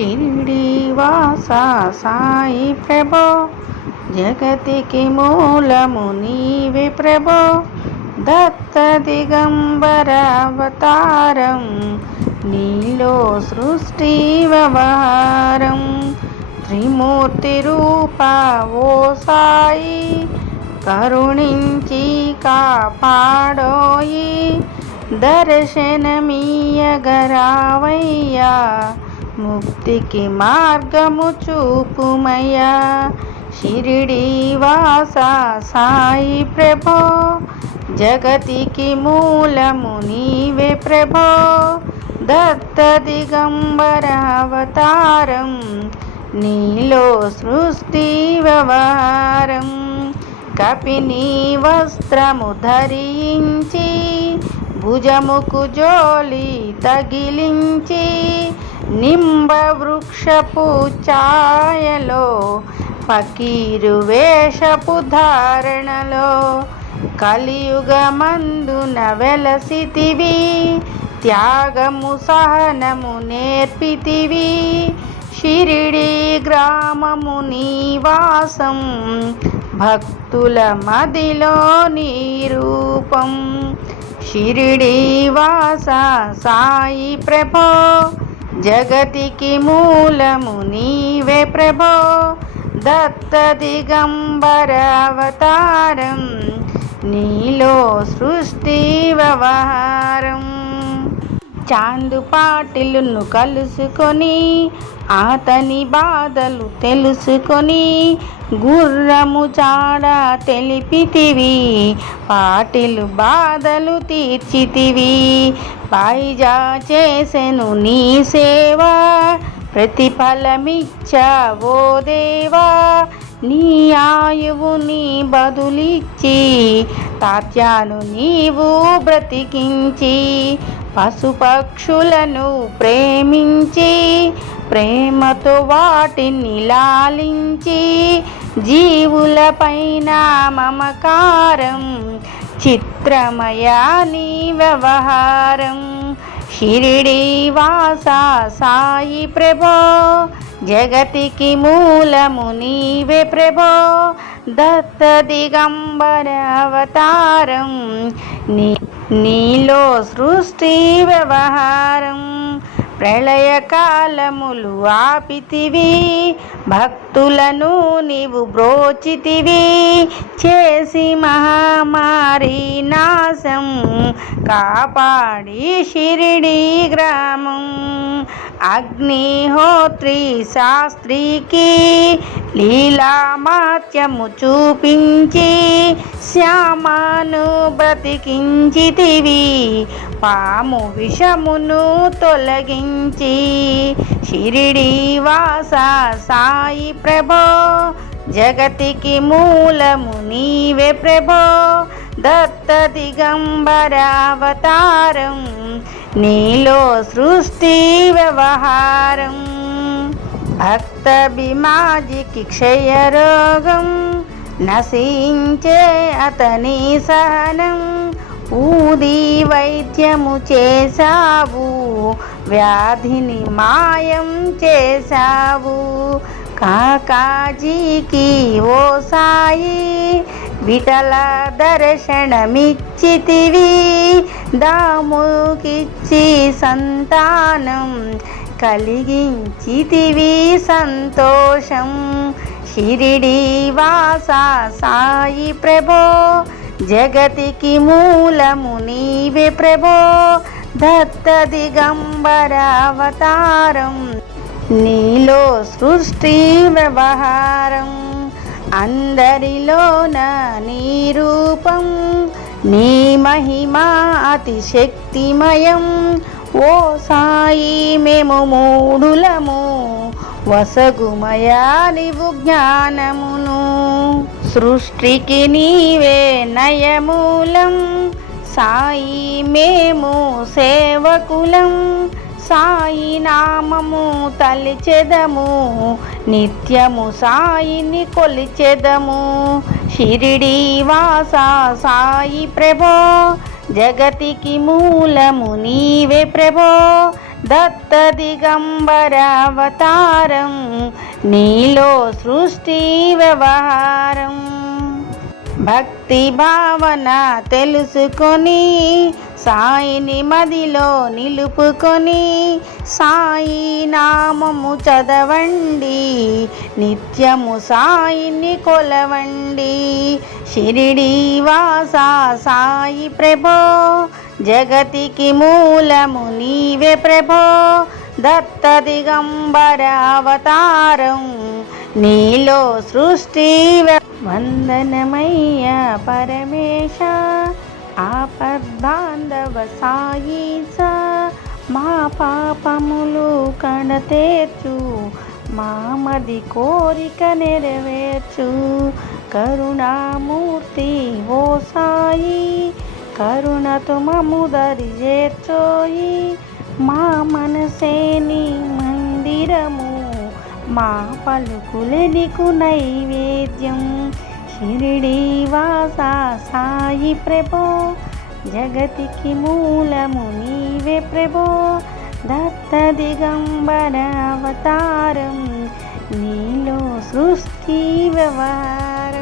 షిరిడీవాస సాయి ప్రభో, జగతికి మూలము నీవే ప్రభో. దత్త దిగంబర అవతారం, నీలో సృష్టి వ్యవహారం. త్రిమూర్తి రూప ఓ సాయి, కరుణించి కాపాడోయి. దర్శనమీయగరావయ్యా, ముక్తికి మార్గము చూపుమయ్యా. షిరిడీవాస సాయి ప్రభో, జగతికి మూలము నీవే ప్రభో. దత్త దిగంబర అవతారం, నీలో సృష్టి వ్యవహారం. కపిని వస్త్రము ధరించి, భుజముకు జోలి తగిలించి. నింబ వృక్షపు ఛాయలో, ఫకీరు వేషపు ధారణలో. కలియుగమందున వెలసితివి, త్యాగము సహనము నేర్పితివి. షిరిడి గ్రామము నివాసం, భక్తుల మదిలో నీ రూపం. షిరిడీవాస సాయి ప్రభో, జగతికి మూలము నీవే ప్రభో. దత్త దిగంబర అవతారం, నీలో సృష్టి వ్యవహారం. చాందు పాటిలును కలుసుకొని, అతని బాధలు తెలుసుకొని. గుర్రము చాడ తెలిపితివి, పాటిలు బాధలు తీర్చితివి. పైజా చేసెను నీ సేవ, ప్రతిఫలమిచ్చావో దేవా. నీ ఆయువు నీ బదులిచ్చి, తాత్యాను నీవు బ్రతికించి. పశుపక్షులను ప్రేమించి, ప్రేమతో వాటిని లాలించి. జీవులపైన మమకారం, చిత్రమయా నీ వ్యవహారం. షిరిడీవాస సాయి ప్రభో, జగతికి మూలము నీవే ప్రభో. దత్త దిగంబర అవతారం, నీలో సృష్టి వ్యవహారం. ప్రళయకాలములు ఆపితివి, భక్తులను నీవు బ్రోచితివి. చేసి మహామారి నాశం, కాపాడి షిరిడి గ్రామం. అగ్నిహోత్రి శాస్త్రికి లీలామాత్యము చూపించి. శ్యామను బ్రతికించితివి, పాము విషమును తొలగించి. షిరిడీవాస సాయి ప్రభో, జగతికి మూలము నీవే ప్రభో. దత్త దిగంబర అవతారం, నీలో సృష్టి వ్యవహారం. భక్త బిమాజికి క్షయరోగం, నశించే అతని సహనం. ఊది వైద్యము చేశావు, వ్యాధిని మాయం చేశావు. కాకాజీకి ఓ సాయి, విఠల దర్శనమిచ్చితివి. దాముకిచ్చి సంతానం, కలిగించితివి సంతోషం. షిరిడీవాస సాయి ప్రభో, జగతికి మూలము నీవే ప్రభో. దత్త దిగంబర అవతారం, నీలో సృష్టి వ్యవహారం. అందరిలోన నీ రూపం, నీ మహిమ అతి శక్తిమయం. ఓ సాయి మేము మూఢులము, వసగుమయా నీవు జ్ఞానమును. సృష్టికి నీవే నయమూలం, సాయి మేము సేవకులం. సాయి నామము తలిచెదము, నిత్యము సాయిని కొలిచెదము. షిరిడీవాస సాయి ప్రభో, జగతికి మూలము నీవే ప్రభో. దత్త దిగంబర అవతారం, నీలో సృష్టి వ్యవహారం. భక్తి భావన తెలుసుకొని సాయిని మదిలో నిలుపుకొని సాయి నామము చదవండి, నిత్యము సాయిని కొలవండి. షిరిడి వాస సాయి ప్రభో, జగతికి మూలము నీవే ప్రభో. దత్త దిగంబర అవతారం, నీలో సృష్టి వందనమయ్య పరమేశ, ఆపద్బాంధవ సాయీస. మా పాపములు కడతేర్చు, మామది కోరిక నెరవేర్చు. కరుణామూర్తి ఓ సాయి, కరుణతో మము దరి చేర్చోయి. మా మనసే నీ మందిరము, మా పలుకులే నీకు నైవేద్యం. షిరిడి వాస సాయి ప్రభో, జగతికి మూలము నీవే ప్రభో. దత్త దిగంబర అవతారం, నీలో సృష్టి వ్యవహారం.